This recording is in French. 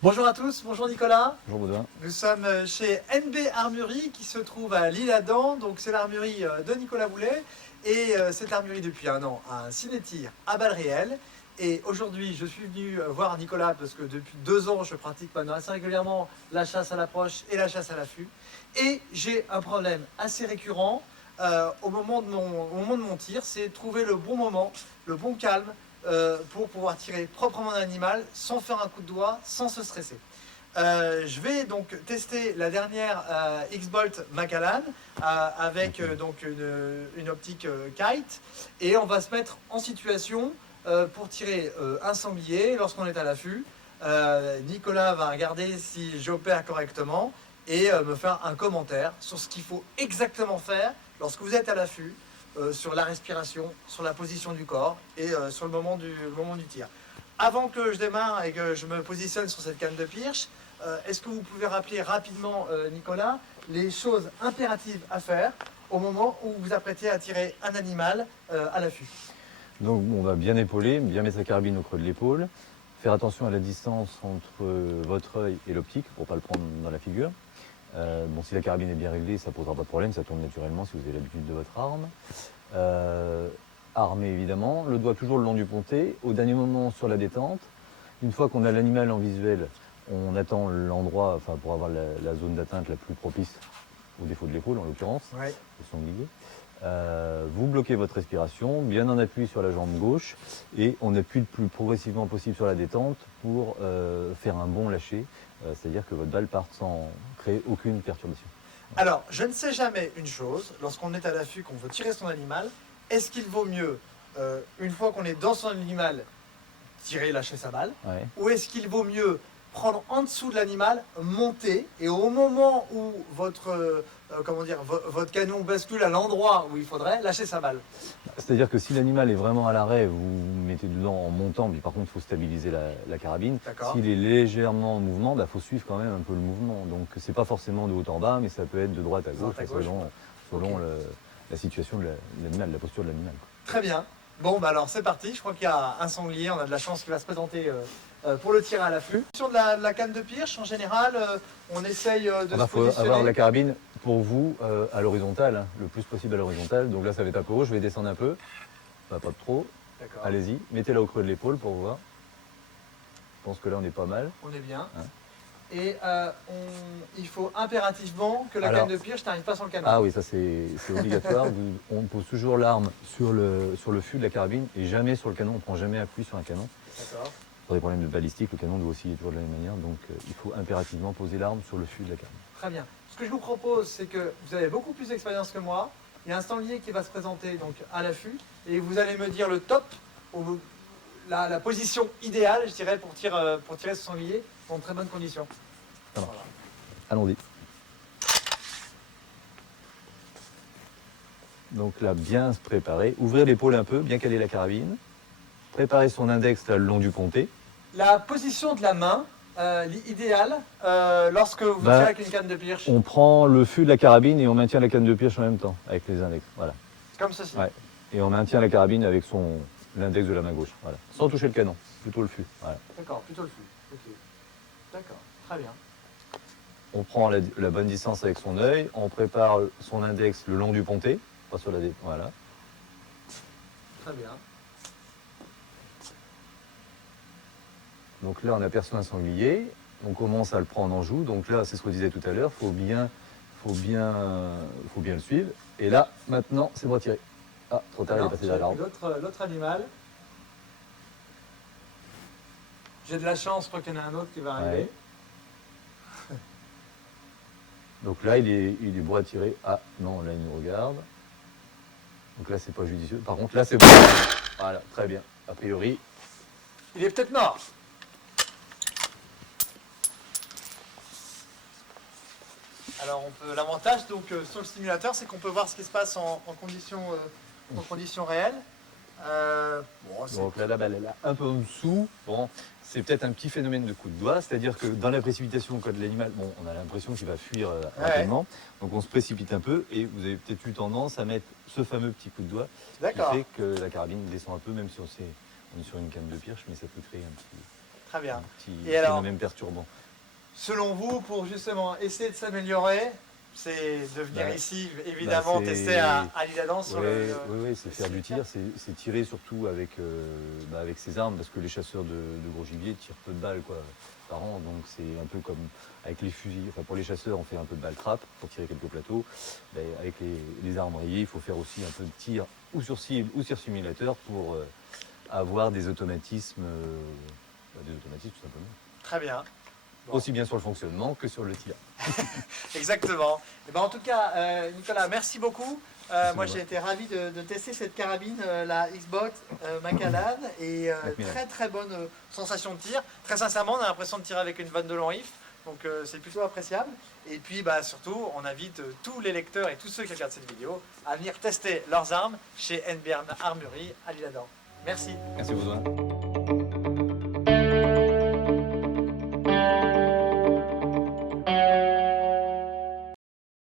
Bonjour à tous, bonjour Nicolas. Bonjour Baudouin. Nous sommes chez NB Armurerie qui se trouve à L'Isle-Adam. Donc c'est l'armurerie de Nicolas Boulet. Et cette armurerie depuis un an a un ciné-tir à balles réelles. Et aujourd'hui je suis venu voir Nicolas parce que depuis 2 ans je pratique maintenant assez régulièrement la chasse à l'approche et la chasse à l'affût. Et j'ai un problème assez récurrent au moment de mon tir, c'est trouver le bon moment, le bon calme, pour pouvoir tirer proprement un animal sans faire un coup de doigt, sans se stresser. Je vais donc tester la dernière X-Bolt Macallan avec donc une optique kite, et on va se mettre en situation pour tirer un sanglier lorsqu'on est à l'affût. Nicolas va regarder si j'opère correctement et me faire un commentaire sur ce qu'il faut exactement faire lorsque vous êtes à l'affût, sur la respiration, sur la position du corps et sur le moment du tir. Avant que je démarre et que je me positionne sur cette canne de pirche, est-ce que vous pouvez rappeler rapidement, Nicolas, les choses impératives à faire au moment où vous vous apprêtez à tirer un animal à l'affût? Donc on va bien épauler, bien mettre sa carabine au creux de l'épaule, faire attention à la distance entre votre œil et l'optique pour ne pas le prendre dans la figure. Bon, si la carabine est bien réglée, ça ne posera pas de problème, ça tourne naturellement si vous avez l'habitude de votre arme. Armé évidemment, le doigt toujours le long du pontet, au dernier moment sur la détente. Une fois qu'on a l'animal en visuel, on attend l'endroit, enfin pour avoir la zone d'atteinte la plus propice au défaut de l'épaule en l'occurrence, Ouais. le sanglier. Vous bloquez votre respiration, bien en appui sur la jambe gauche, et on appuie le plus progressivement possible sur la détente pour faire un bon lâcher, c'est-à-dire que votre balle parte sans créer aucune perturbation. Alors, je ne sais jamais une chose, lorsqu'on est à l'affût, qu'on veut tirer son animal, est-ce qu'il vaut mieux, une fois qu'on est dans son animal, tirer, lâcher sa balle, Ouais. ou est-ce qu'il vaut mieux prendre en dessous de l'animal, monter, et au moment où votre canon bascule à l'endroit où il faudrait, lâcher sa balle? C'est-à-dire que si l'animal est vraiment à l'arrêt, vous vous mettez dedans en montant, puis par contre il faut stabiliser la carabine. D'accord. S'il est légèrement en mouvement, il faut suivre quand même un peu le mouvement. Donc c'est pas forcément de haut en bas, mais ça peut être de droite à gauche, selon Okay. la situation de l'animal, la posture de l'animal. Très bien. Bon, bah alors c'est parti. Je crois qu'il y a un sanglier. On a de la chance qu'il va se présenter pour le tir à l'affût. Sur de la canne de pirche, en général, on essaye de se faut positionner. avoir la carabine pour vous à l'horizontale, hein, le plus possible à l'horizontale. Donc là, ça va être un peu haut. Je vais descendre un peu. Pas trop. D'accord. Allez-y. Mettez-la au creux de l'épaule pour voir. Je pense que là, on est pas mal. On est bien. Hein. Et il faut impérativement que la canne de pirche n'arrive pas sur le canon. Ah oui, ça c'est obligatoire. On pose toujours l'arme sur le fût de la carabine et jamais sur le canon. On ne prend jamais appui sur un canon. D'accord. Pour des problèmes de balistique, le canon doit osciller toujours de la même manière. Donc il faut impérativement poser l'arme sur le fût de la carabine. Très bien. Ce que je vous propose, c'est que vous avez beaucoup plus d'expérience que moi. Il y a un sanglier qui va se présenter donc à l'affût et vous allez me dire le top, la position idéale, je dirais, pour tirer ce sanglier en très bonnes conditions. Voilà. Allons-y. Donc là, bien se préparer. Ouvrir l'épaule un peu, bien caler la carabine. Préparer son index là, le long du pontet. La position de la main, idéale, lorsque vous tirez avec une canne de pirche. On prend le fût de la carabine et on maintient la canne de pirche en même temps, avec les index. Voilà. Comme ceci. Ouais. Et on maintient la carabine avec l'index de la main gauche. Voilà. Sans toucher le canon, plutôt le fût. Voilà. D'accord, plutôt le fût. Ok. D'accord, très bien. On prend la bonne distance avec son œil, on prépare son index le long du pontet, pas sur la dé. Voilà. Très bien. Donc là, on aperçoit un sanglier, on commence à le prendre en joue. Donc là, c'est ce qu'on disait tout à l'heure, faut bien le suivre. Et là, maintenant, c'est bon, tirer. Ah, trop tard, il est passé derrière l'arbre. L'autre animal. J'ai de la chance, je crois qu'il y en a un autre qui va arriver. Ouais. Donc là, il est beau à tirer. Ah, non, là, il nous regarde. Donc là, c'est pas judicieux. Par contre, là, c'est bon. Voilà, très bien. A priori. Il est peut-être mort. Alors, l'avantage donc sur le simulateur, c'est qu'on peut voir ce qui se passe en conditions réelles. Donc là, la balle est là, un peu en dessous. Bon, c'est peut-être un petit phénomène de coup de doigt, c'est-à-dire que dans la précipitation, quand l'animal, bon, on a l'impression qu'il va fuir rapidement, donc on se précipite un peu et vous avez peut-être eu tendance à mettre ce fameux petit coup de doigt qui fait que la carabine descend un peu, même si on est sur une canne de pirche, mais ça peut créer un petit... Très bien. Un petit Et alors, phénomène perturbant. selon vous, pour justement essayer de s'améliorer, c'est de venir ici, évidemment, tester à l'Isle-Adam sur Oui, c'est faire du tir, c'est tirer surtout avec, avec ses armes, parce que les chasseurs de gros gibier tirent peu de balles par an, donc c'est un peu comme avec les fusils. Enfin, pour les chasseurs, on fait un peu de balle trappe pour tirer quelques plateaux. Ben, avec les armes rayées, il faut faire aussi un peu de tir ou sur cible ou sur simulateur pour avoir des automatismes, tout simplement. Très bien. Bon. Aussi bien sur le fonctionnement que sur le tir. Exactement. Et ben en tout cas, Nicolas, merci beaucoup. Moi, j'ai été ravi de tester cette carabine, la Xbox Macallan, et très très bonne sensation de tir. Très sincèrement, on a l'impression de tirer avec une vanne de long rifle, donc c'est plutôt appréciable. Et puis surtout, on invite tous les lecteurs et tous ceux qui regardent cette vidéo à venir tester leurs armes chez NB Armurerie à l'Isle-Adam. Merci. Merci beaucoup.